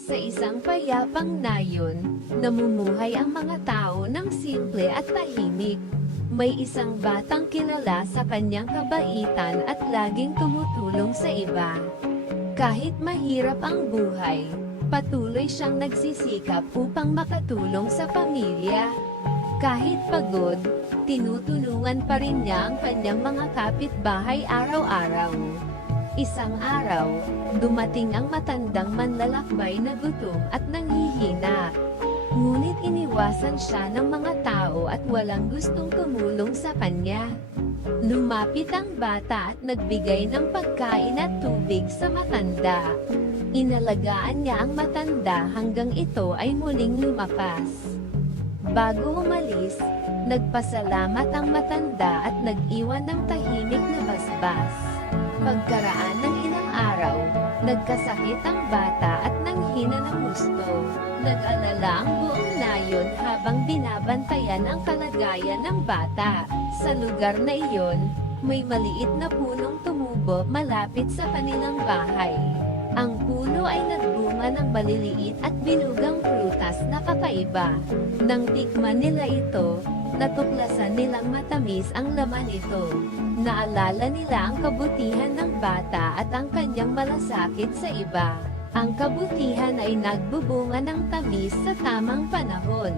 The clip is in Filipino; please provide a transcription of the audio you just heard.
Sa isang payapang nayon, namumuhay ang mga tao ng simple at tahimik. May isang batang kilala sa kanyang kabaitan at laging tumutulong sa iba. Kahit mahirap ang buhay, patuloy siyang nagsisikap upang makatulong sa pamilya. Kahit pagod, tinutulungan pa rin niya ang kanyang mga kapitbahay araw-araw. Isang araw, dumating ang matandang manlalakbay na gutom at nanghihina. Ngunit iniwasan siya ng mga tao at walang gustong tumulong sa kanya. Lumapit ang bata at nagbigay ng pagkain at tubig sa matanda. Inalagaan niya ang matanda hanggang ito ay muling lumakas. Bago umalis, nagpasalamat ang matanda at nag-iwan ng tahimik na basbas. Pagkaraan ng ilang araw, nagkasakit ang bata at nanghina ng gusto. Nag-alala ang buong nayon habang binabantayan ang kalagayan ng bata. Sa lugar na iyon, may maliit na punong tumubo malapit sa kanilang bahay. Ang puno ay nagbunga ng maliliit at binugang prutas na kakaiba. Nang tikman nila ito, natuklasan nilang matamis ang laman nito. Naalala nila ang kabutihan ng bata at ang kanyang malasakit sa iba. Ang kabutihan ay nagbubunga ng tamis sa tamang panahon.